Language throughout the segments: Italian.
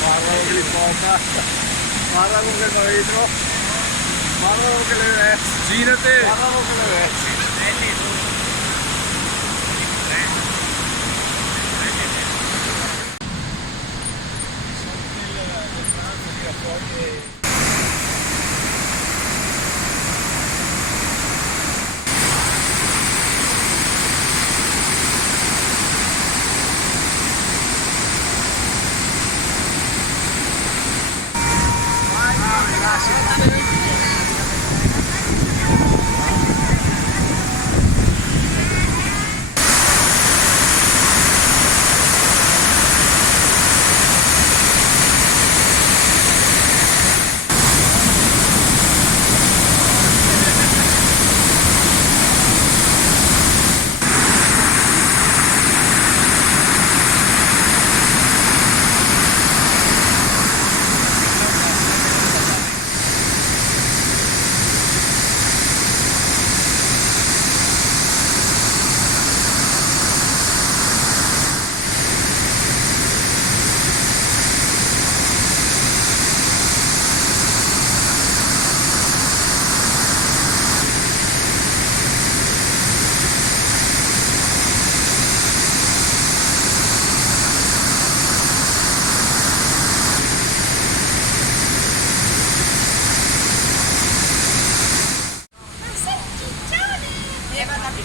Guarda che li poca. Guarda con che marito. Guarda con che le vesti. Girate! Guarda con che le vesti.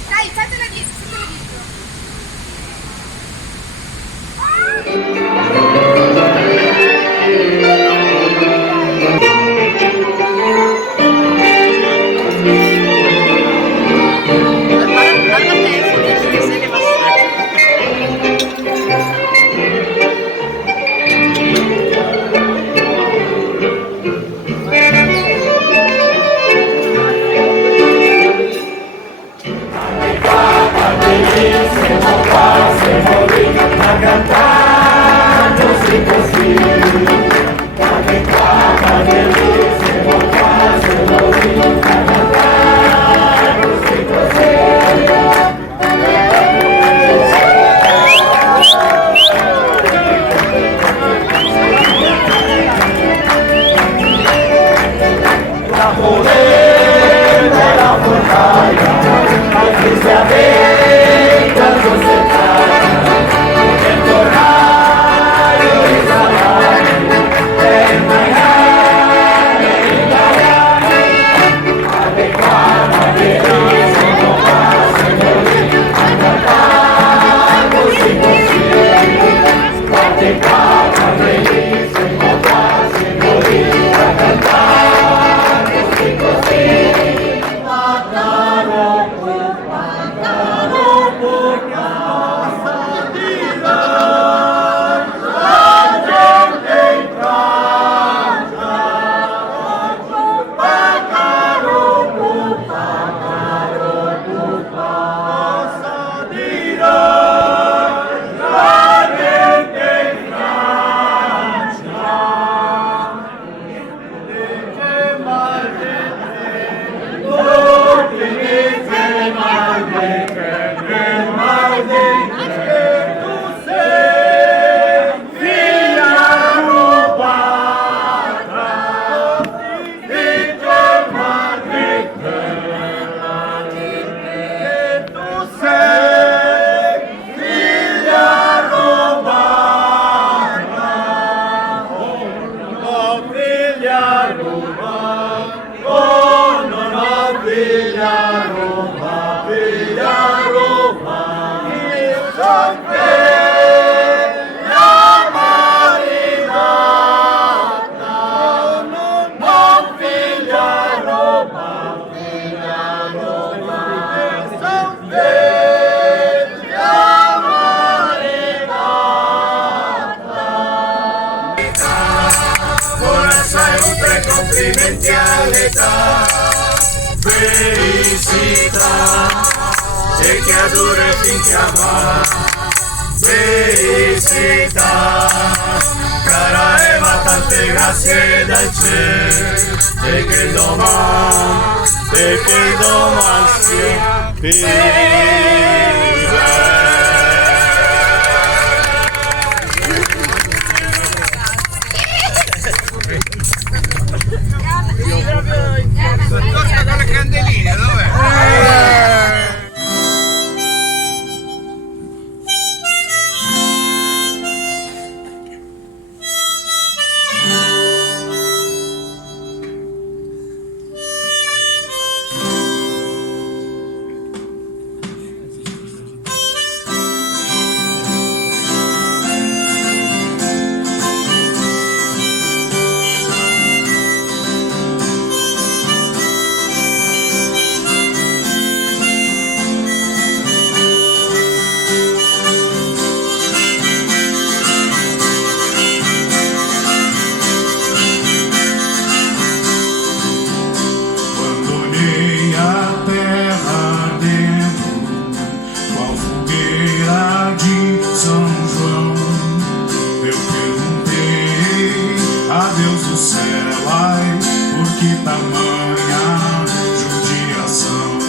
Dai, fatela dietro, fatela dietro. complimenti all'età, felicità, c'è chi adora e finché ama, felicità, cara Eva, tante grazie dal cielo, e che il domani sia felice. tamanha judiação.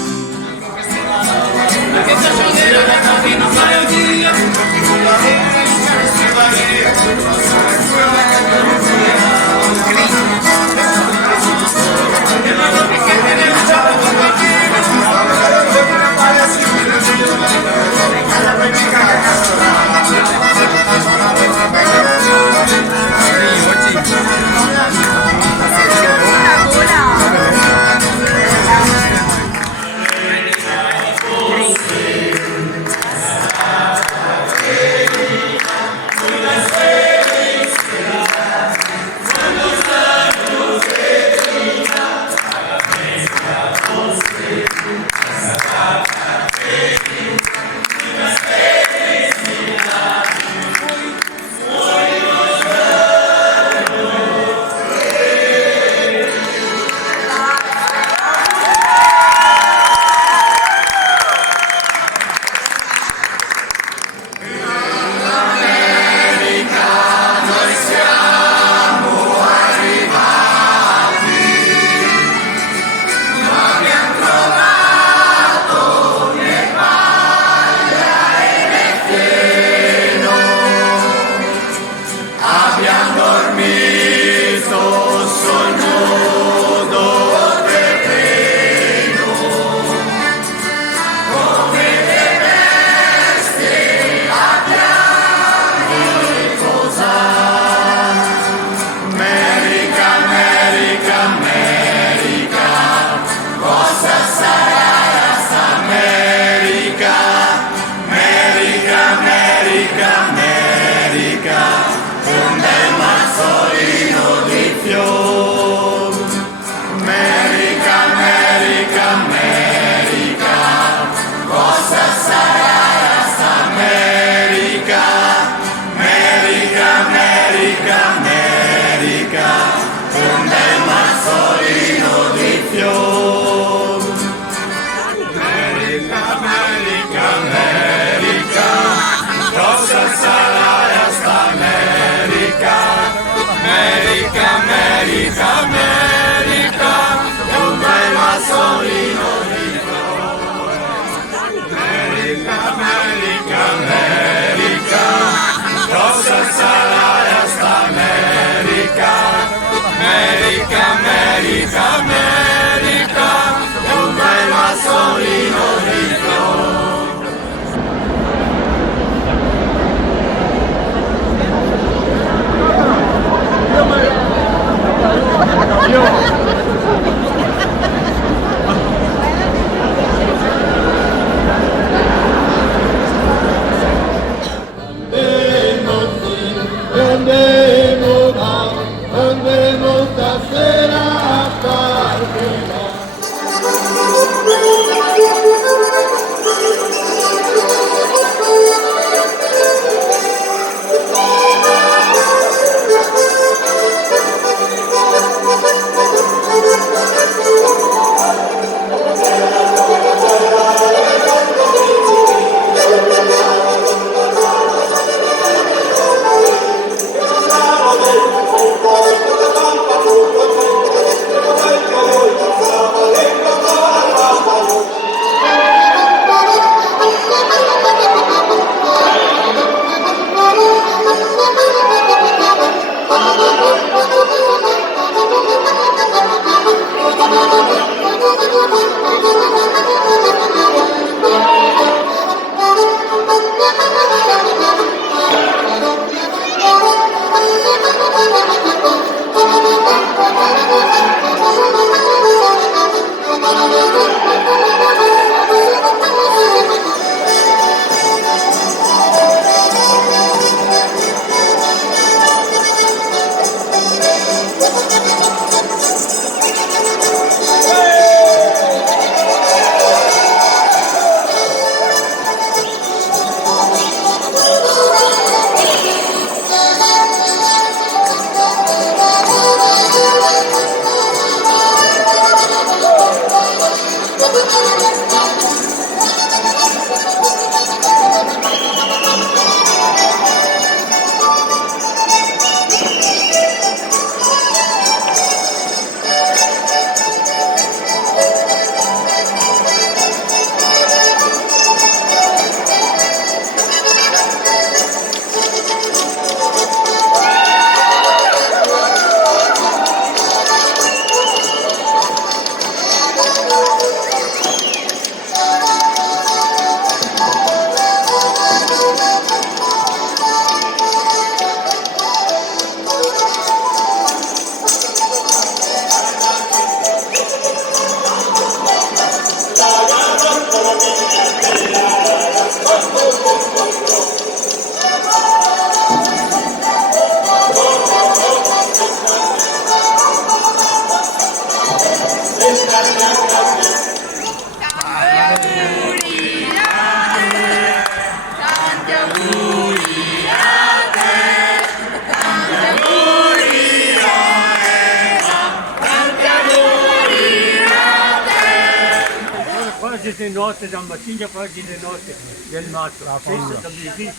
di notte, da mattina quasi di notte del matto. Senza stabilità.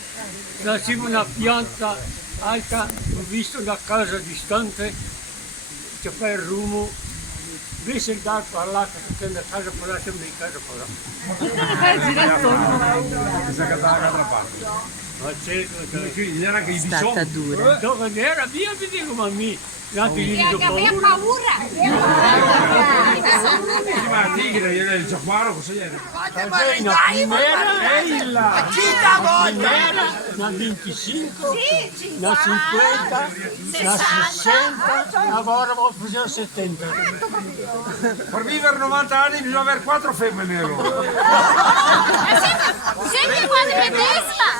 Da cima una pianta alta, ho visto una casa distante, c'è poi il rumore, invece il dal parlato, che la casa parlata, non mi casa parlata. Mi sa che dalla altra parte. Ma certo, Quindi era anche i Stata dura. dove era via, mi dico, ma mi, tanti lì E di che aveva paura. paura. Ma tigre, gliene il giapparo, cosa gliene? Una primera, una 25, una 50, una 60, ora facciamo 70. Per vivere 90 anni bisogna avere 4 femmine. Senti quando è testa.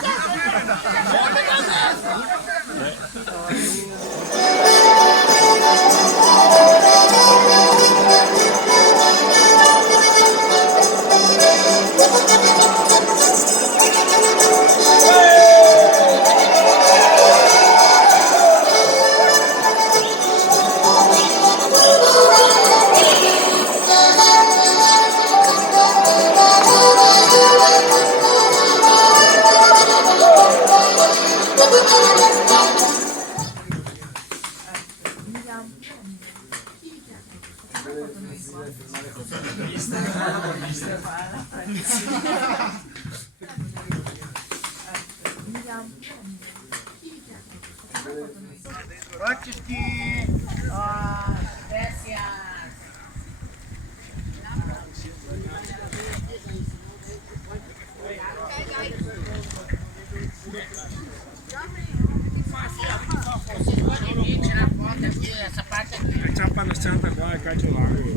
Ciampa una santa qua e calcio largo.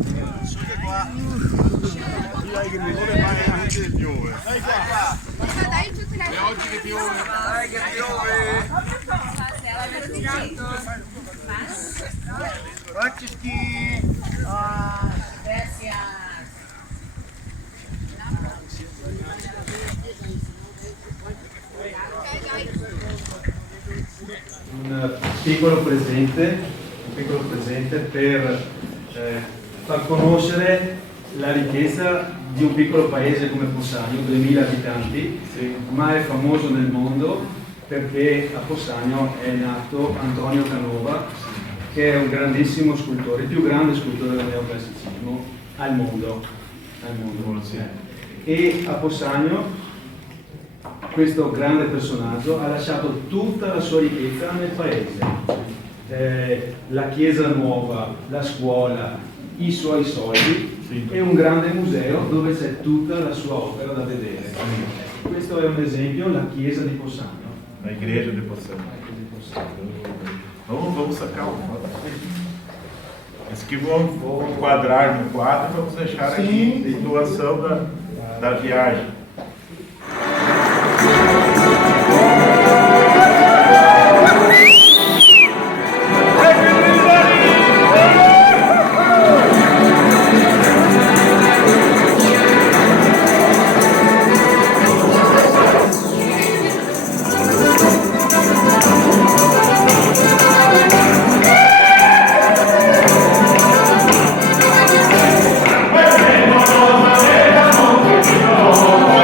Dai che mi vuole fare anche il piove. Dai qua. Dai tutte le Oggi che piove. Dai che piove. Raccischi. Un piccolo presente per far conoscere la ricchezza di un piccolo paese come Possagno, 2000 abitanti, ma è famoso nel mondo perché a Possagno è nato Antonio Canova, che è un grandissimo scultore, il più grande scultore del neoclassicismo al mondo. E a Possagno questo grande personaggio ha lasciato tutta la sua ricchezza nel paese. La chiesa nuova, la scuola, i suoi soldi e un grande museo dove c'è tutta la sua opera da vedere. Questo è un esempio, la chiesa di Possagno. Na igreja de Possagno. Vamos sacar o quadro. Esse que vamos enquadrar no quadro, vamos deixar aqui em doação da viagem. Oh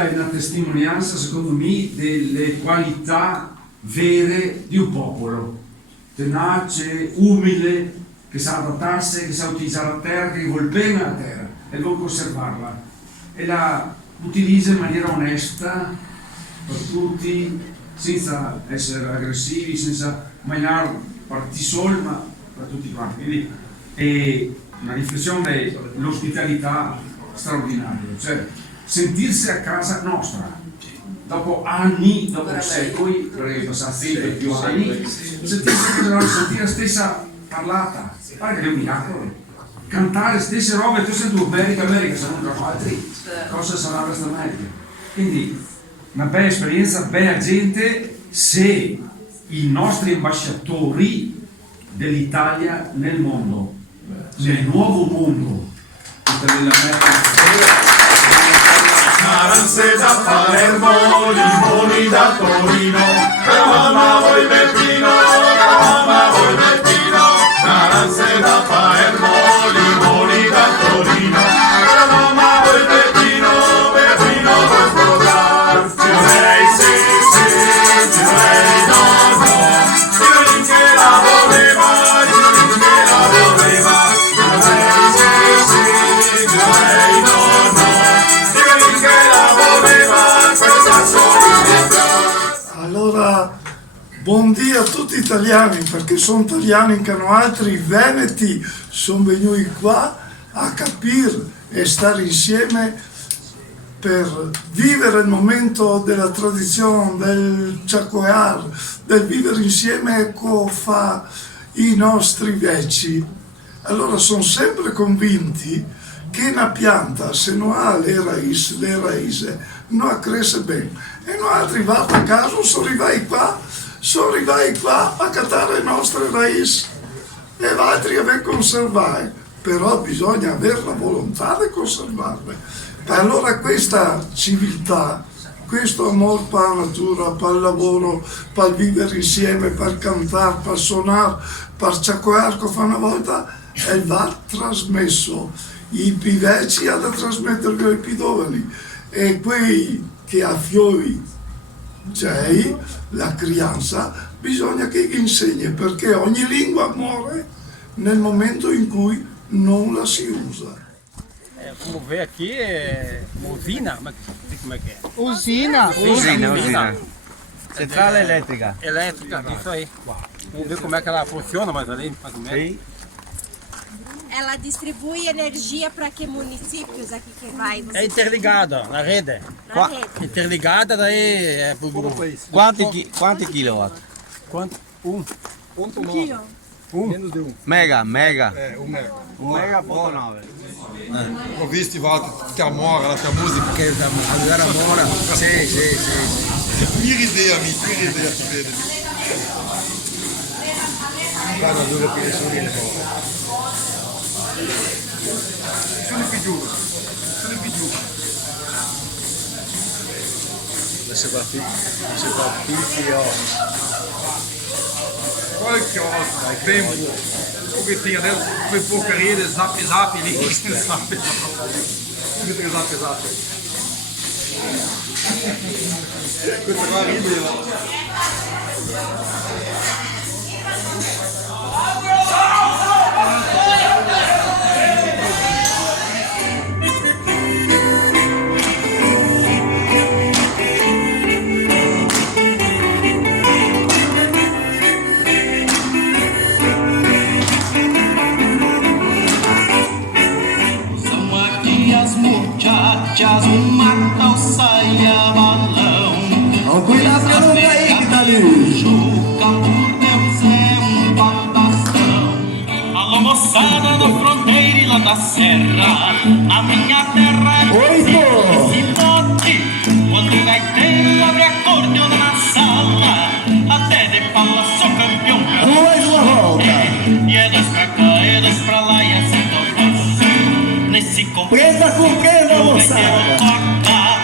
questa è una testimonianza, secondo me, delle qualità vere di un popolo, tenace, umile, che sa adattarsi, che sa utilizzare la terra, che vuole bene la terra e vuole conservarla e la utilizza in maniera onesta per tutti, senza essere aggressivi, senza mangiare partiti soli, ma per tutti quanti. Quindi è una riflessione dell'ospitalità straordinaria, cioè sentirsi a casa nostra dopo anni, dopo secoli, perché passano sempre più anni, sentirsi la stessa parlata, pare che è un miracolo. Cantare le stesse robe, tu senti America, sono tra altri, cosa sarà questa meglio? Quindi una bella esperienza, bella gente, se i nostri ambasciatori dell'Italia nel mondo, nel nuovo mondo, Naranze da Palermo, limoni da Torino, Roma voi Beppino, Roma voi Beppino, naranze da Palermo, limoni da Torino, Roma voi Beppino, Beppino voi sposar, direi sì, sì, direi no, no, direi che la voleva, direi che la voleva, direi sì, sì, direi no, no. Allora, buondì a tutti gli italiani, perché sono italiani che hanno altri veneti, sono venuti qua a capire e stare insieme per vivere il momento della tradizione, del ciacoar, del vivere insieme come fa i nostri vecchi. Allora sono sempre convinti che una pianta, se non ha le radici non cresce bene. E noi arrivati a casa, sono arrivati qua a cattare le nostre radici e altri a conservare, però bisogna avere la volontà di conservarle. E allora questa civiltà, questo amore per la natura, per il lavoro, per vivere insieme, per cantare, per suonare, per ciacoare come fa una volta, e va trasmesso. I più vecchi hanno trasmetterlo ai più giovani e quei che a fiori c'è la crianza bisogna che gli insegni, perché ogni lingua muore nel momento in cui non la si usa. Come vê aqui é uma usina, mas como é que é? Usina. Centrale elétrica. Elétrica, isso aí. Vamos ver como é que ela funciona mais ou menos. Ela distribui energia para que municípios aqui que vai? É interligada na rede. Na rede. Interligada daí é pro Quanti kilowatt? quanto? Quilo. Mega. Un mega Poco 9. Ho visto i volti che amora, la tua musica che allora amora. Sì. Iridea, ti vedi. Guarda dove che sono in Sono più giù. Se partiti Qualche volta, tempo, un pochettino, adesso come poche ride, zappi lì, zappi. questa qua rideva. Muchachas, uma calça e a balão. Não, cuidado que eu não caí que tá ali. Juca, por Deus, é batação. Alô, moçada da fronteira e lá da serra, na minha terra é cidade. Quando o gaiteiro abre a cordiona na sala, até de pala sou campeão. E é dois pra cá, é dois pra lá e assim toca. Nesse Presa com quem, moçada?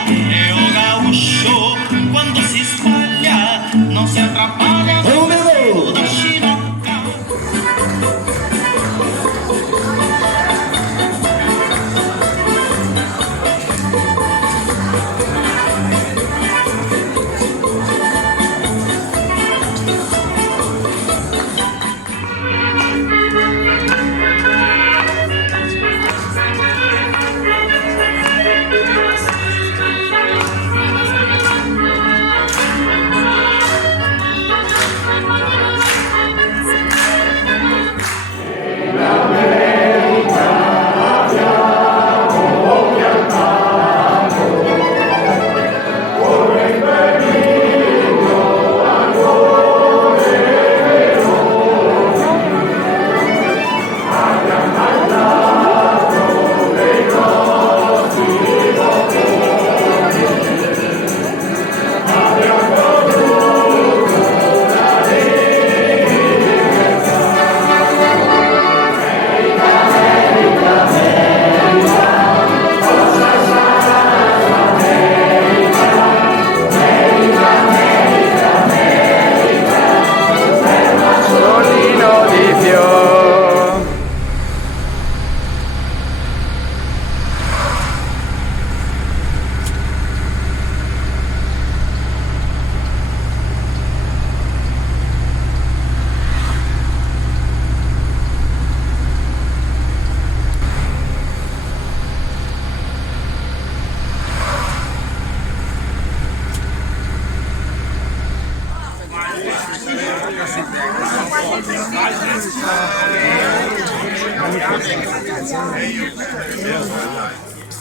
É o gaúcho, quando se espalha, não se atrapalha. Da chinoca.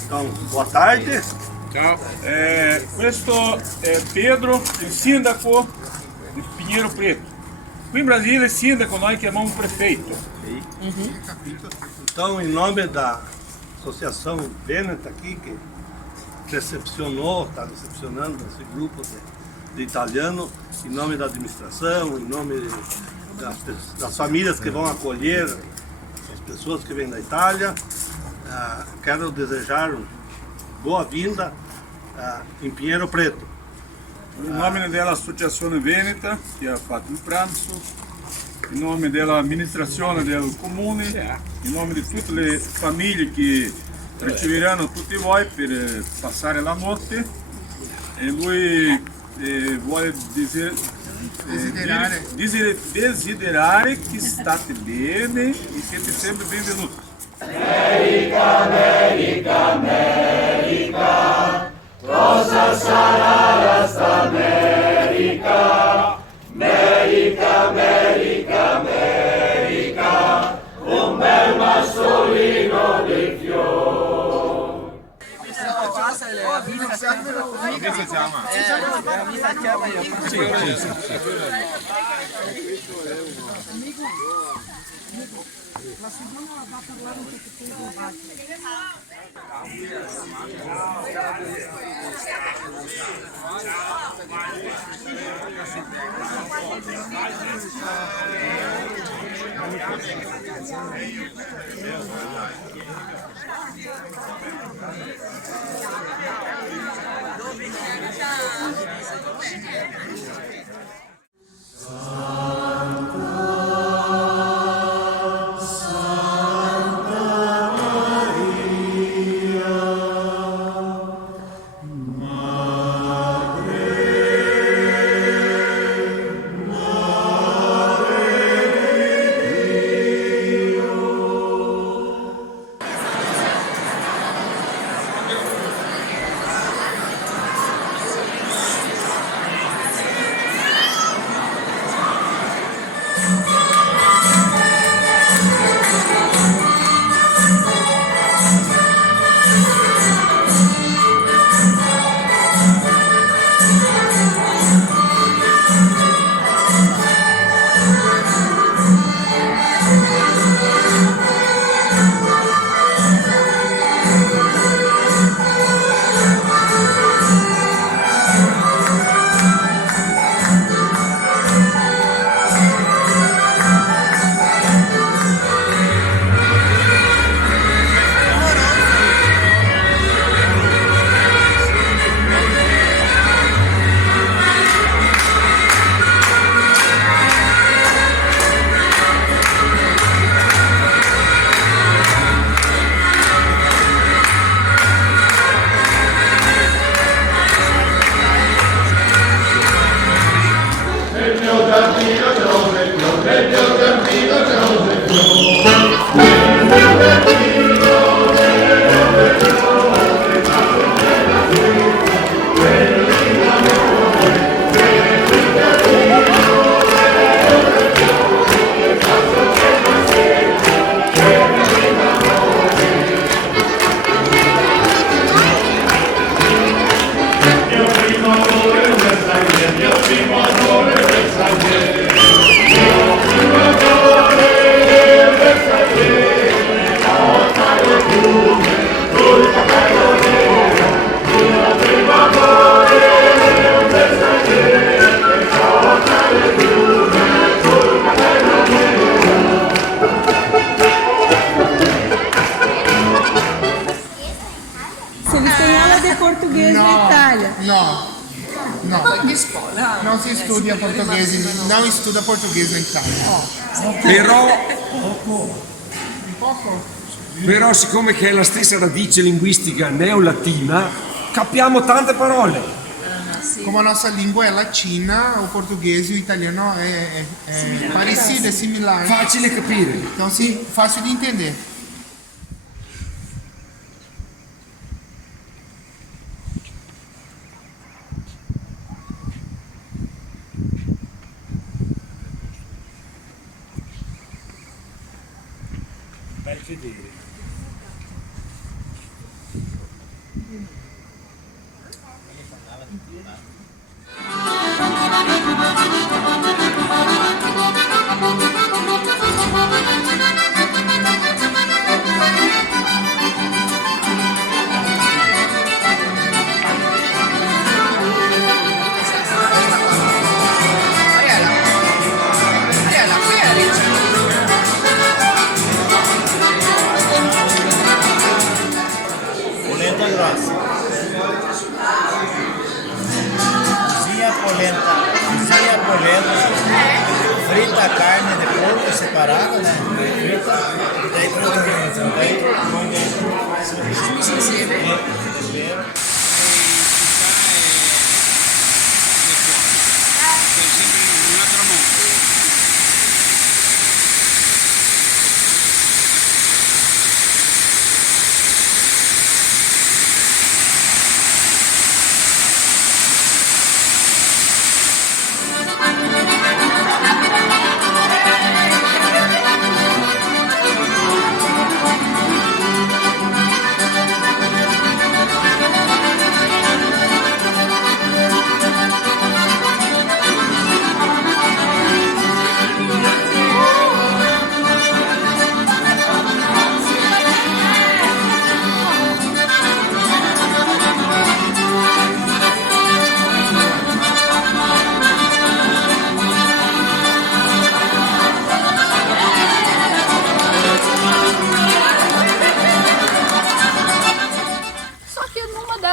Então, boa tarde. Ciao. Questo è Pedro, il sindaco di Pinheiro Preto. Qui in Brasile il sindaco noi chiamiamo prefeito. Então, em nome da Associação Vêneta aqui, que recepcionou, está recepcionando esse grupo de italiano, em nome da administração, em nome das famílias que vão acolher as pessoas que vêm da Itália, quero desejar boa-vinda em Pinheiro Preto. In nome dell'Associazione Veneta che ha fatto il pranzo, in nome dell'amministrazione del comune, in nome di tutte le famiglie che riceveranno tutti voi per passare la notte, e lui vuole desiderare che state bene e siete sempre benvenuti. America, America, America, cosa sarà sta America? America, America, America, un bel massolino di fiori. La seconda va a parlare un pochettino di Non si studia portoghese, non studia portoghese in Italia. Però siccome che è la stessa radice linguistica neolatina, capiamo tante parole. Come la nostra lingua è latina, o portoghese e o italiano è parecido, è similare. Facile capire. Então, sì, facile di entender. fedele. Polenta grossa. Cozinha a polenta, frita a carne de porco separada, né? Frita, daí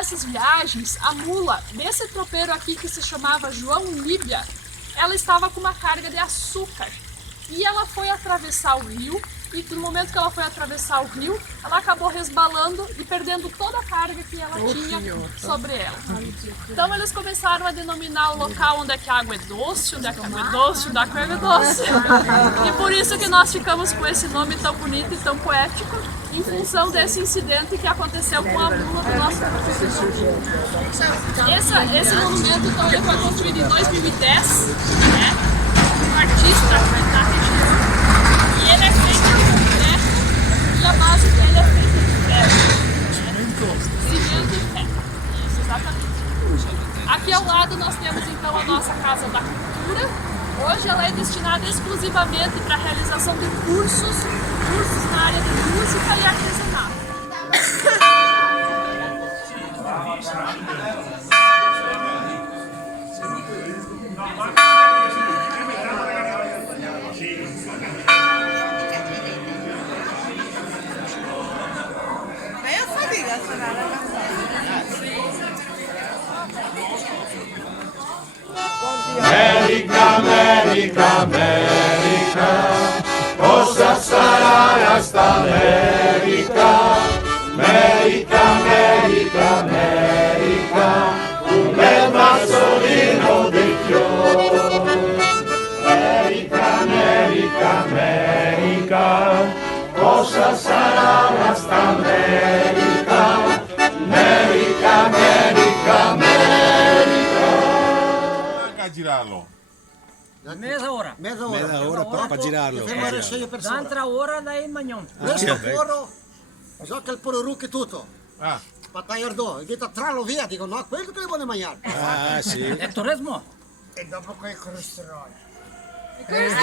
dessas viagens, a mula desse tropeiro aqui que se chamava João Líbia, ela estava com uma carga de açúcar e ela foi atravessar o rio e no momento que ela foi atravessar o rio, ela acabou resbalando e perdendo toda a carga que ela tinha sobre ela. Então eles começaram a denominar o local onde é que a água é doce, onde é que a água é doce, onde é que a água é doce. E por isso que nós ficamos com esse nome tão bonito e tão poético, em função desse incidente que aconteceu com a mula do nosso professor. Esse monumento então, ele foi construído em 2010, né? Um artista na região. E ele é feito de concreto e a base dele é feita de pedra. Cimento e pedra. Isso, exatamente. Aqui ao lado nós temos então a nossa Casa da Cultura. Hoje ela é destinada exclusivamente para a realização de cursos na área de música e artesanato. America, America, America, cosa sarà sta America? America, America, America, un bel mazzolino di fiori. America, America, America, cosa sarà sta America? America, America, America. Girarlo. Meia hora. Meia hora para girarlo. Un'altra ora dai magnon. Questo poro, so che il pororuk è tutto. Ah. Ma tagliardò, il dito trallo via, dico no, quello che le vuole mangiare. Ah, sì. È turismo? E dopo quel colesterolo. E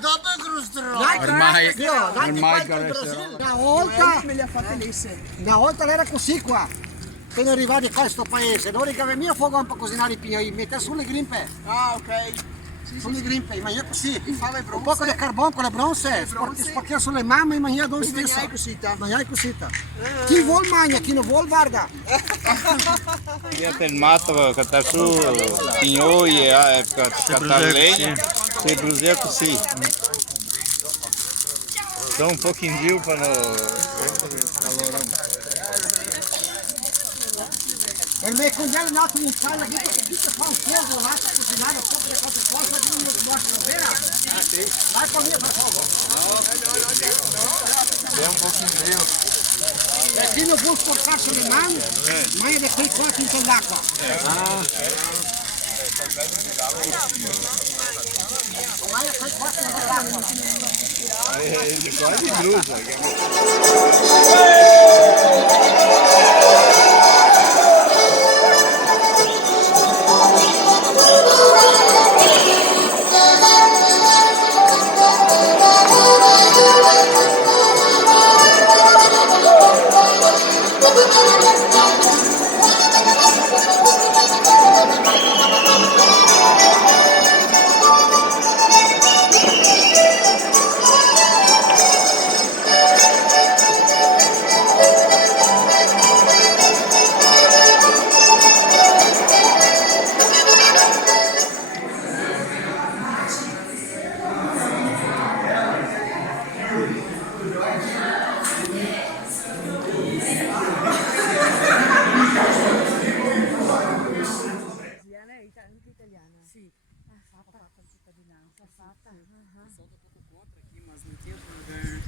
dopo il colesterolo. Una volta era così qua. Appena arrivati qua in questo paese, noi che mio fuoco un po' cucinare i pignoli, mette sulle grimpe. Ah, ok. Sulle grimpe, in maniera così. Un po' di carbone con le bronze, spacchiamo sulle mamme in maniera dove stessa. Mangiare cosita. Chi vuol mangia, chi non vuol guarda. Io il mato, catar su pignoli e catar legna, si brusea così. Dá um pouquinho de para E me congelo un attimo in Italia, dico che chi fa un fuoco, lascia cucinare un po' le cose forte, di non guarda vera. Ah sì? Vai con me per fuoco. Dá um pouquinho de E chi non vuol sporcarsi le mani, mangia di quei qua in l'acqua. Quasi brucia.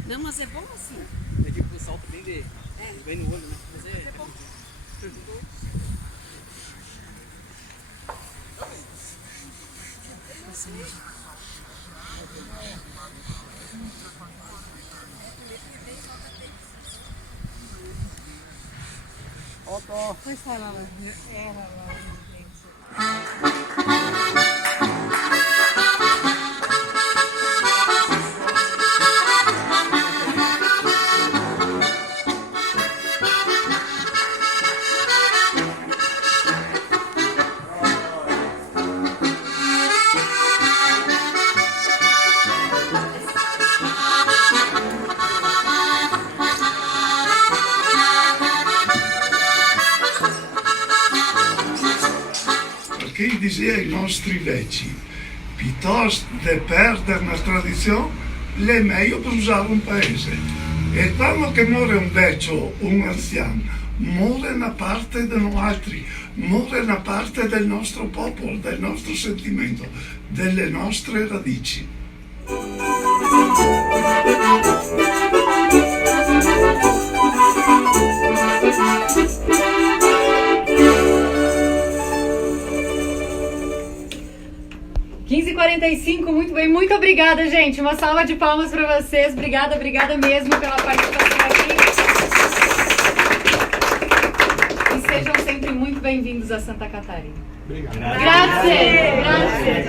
Não, mas é bom assim. É tipo o salto bem bem no olho, né? Mas é bom. Otto. Questa è la Perché dizia ai nostri vecchi, piuttosto di perdere una tradizione, è meglio per usare un paese. E quando che muore un vecchio, un anziano, muore una parte di noi altri, muore una parte del nostro popolo, del nostro sentimento, delle nostre radici. 15h45, muito bem, muito obrigada, gente. Uma salva de palmas para vocês. Obrigada, obrigada mesmo pela participação aqui. E sejam sempre muito bem-vindos a Santa Catarina. Obrigado. Grazie, grazie.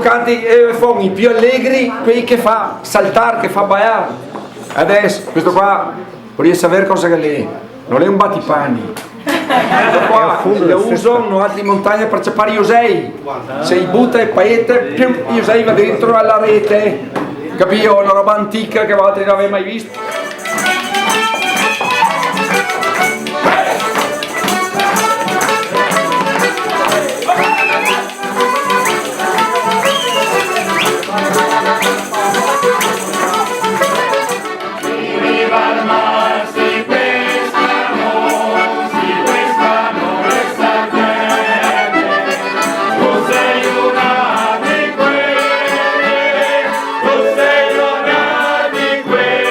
Canti fogni più allegri, quelli che fa saltare, che fa ballare. Adesso questo qua vorrei sapere cosa che è. Non è un battipani. Questo qua lo usano altri montagne per ciappare gli usei. Se gli butta il paete, gli usei va dentro alla rete. Capito? Una roba antica che altri non avevo mai visto. Sei una di quelle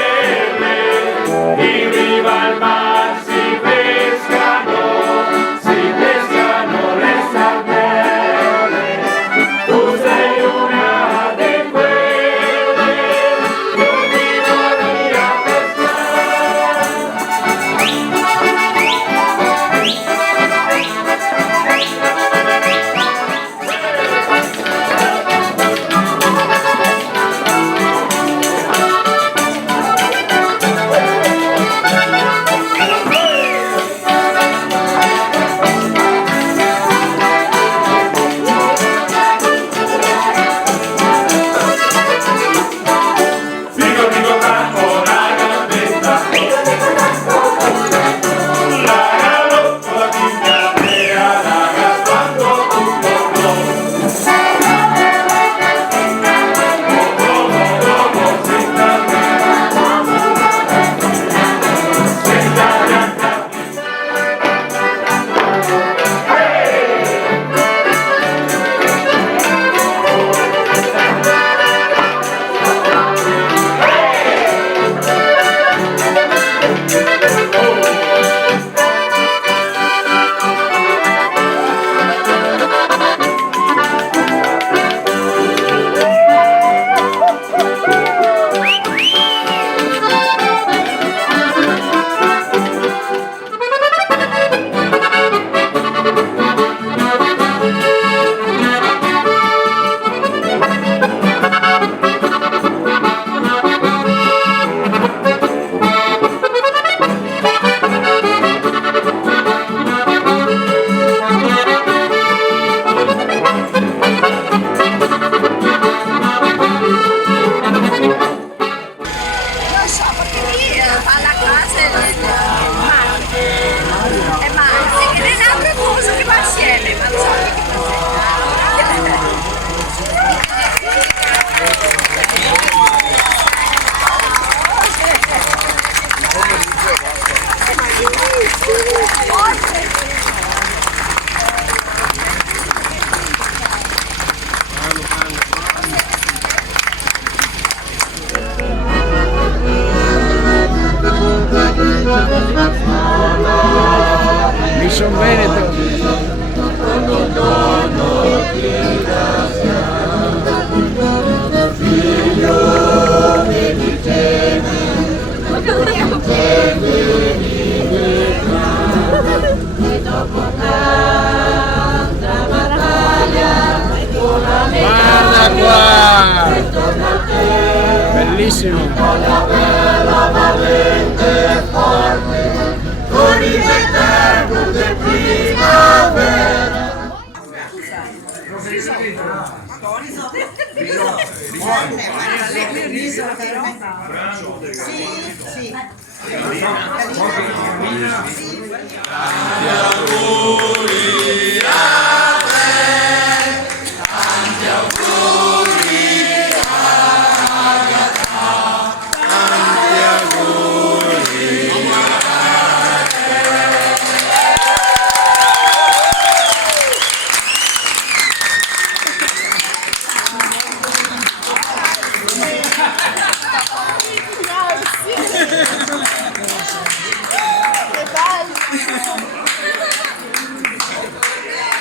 Bellissimo. La bella valente e forte, con il eterno di primavera.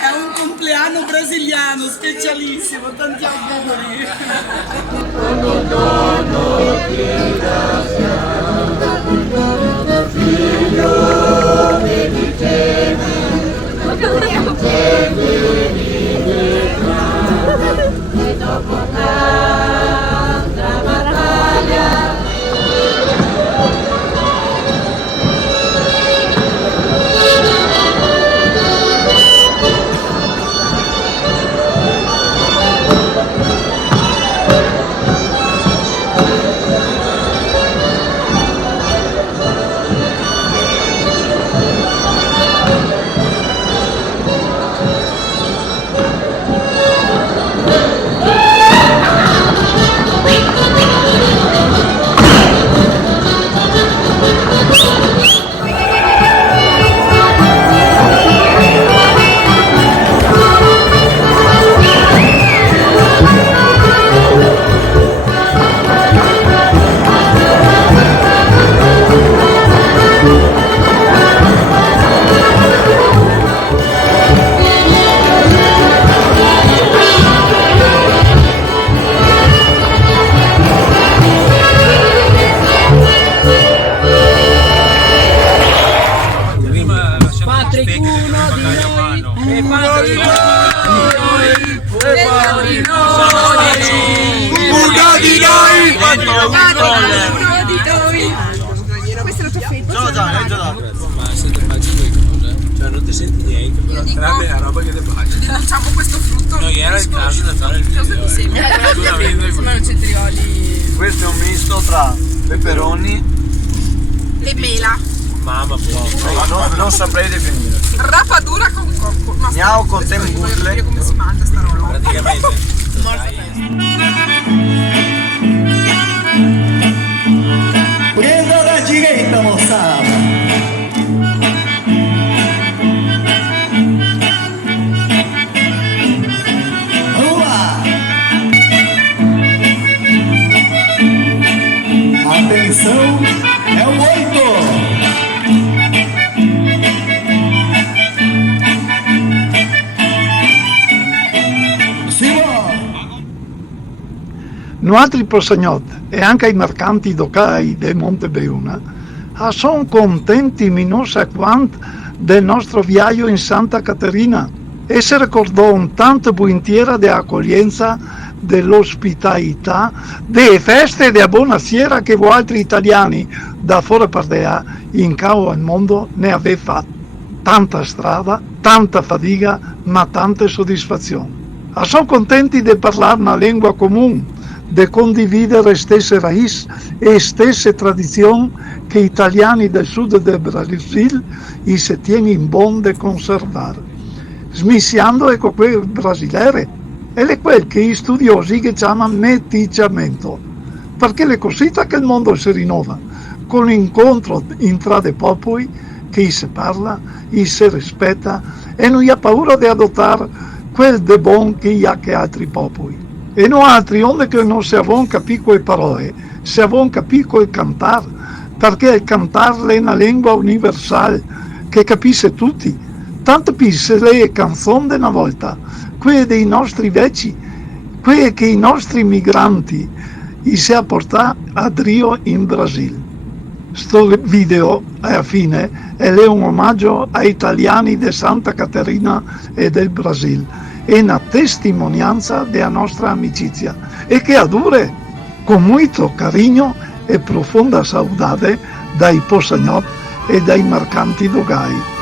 È un compleanno brasiliano specialissimo, tanti auguri. Questo è la tua fetta. No, già, è già dato. Ma siete immagini che cosa? Cioè non ti senti niente, però sarebbe la roba che ti piace. Denunciamo questo frutto. Non era il caso di fare il video. Cosa ti sembra? Sono cetrioli. Questo è un misto tra peperoni e mela. Mamma mia, non saprei definire. Rapadura con cocco. No, Gnao con tembulle. Come si mangia sta roba? Praticamente. Presa da direita, moçada. Vamos lá. Atenção, é o 8. Noi altri prosagnot e anche i mercanti locali di Montebriuna sono contenti minosa quanto del nostro viaggio in Santa Caterina e si ricordò un tanto buontiera di accoglienza, dell'ospitalità, delle feste e della buona sera che voi altri italiani da fuori Pardea in capo al mondo ne avete fatto. Tanta strada, tanta fatica, ma tante soddisfazioni. Sono contenti di parlare una lingua comune, di condividere stesse radici e stesse tradizioni che gli italiani del sud del Brasile si tiene in buon di conservare. Smissiando ecco quel brasiliere, è quel che gli studiosi che chiamano meticciamento, perché è così che il mondo si rinnova, con l'incontro tra dei popoli che si parla, si rispetta e non ha paura di adottare quel de buon che ha che altri popoli. E noi altri, onde che non si avon capito le parole, si avon capito il cantare, perché il cantare è una lingua universale che capisce tutti. Tanto più se le canzoni di una volta, quelle dei nostri vecchi, quelle che i nostri migranti si ha portato a Rio in Brasile. Sto video alla fine è un omaggio ai italiani di Santa Caterina e del Brasile. È una testimonianza della nostra amicizia e che a dure con muito carinho e profonda saudade dai Poçanhop e dai mercanti do Gai.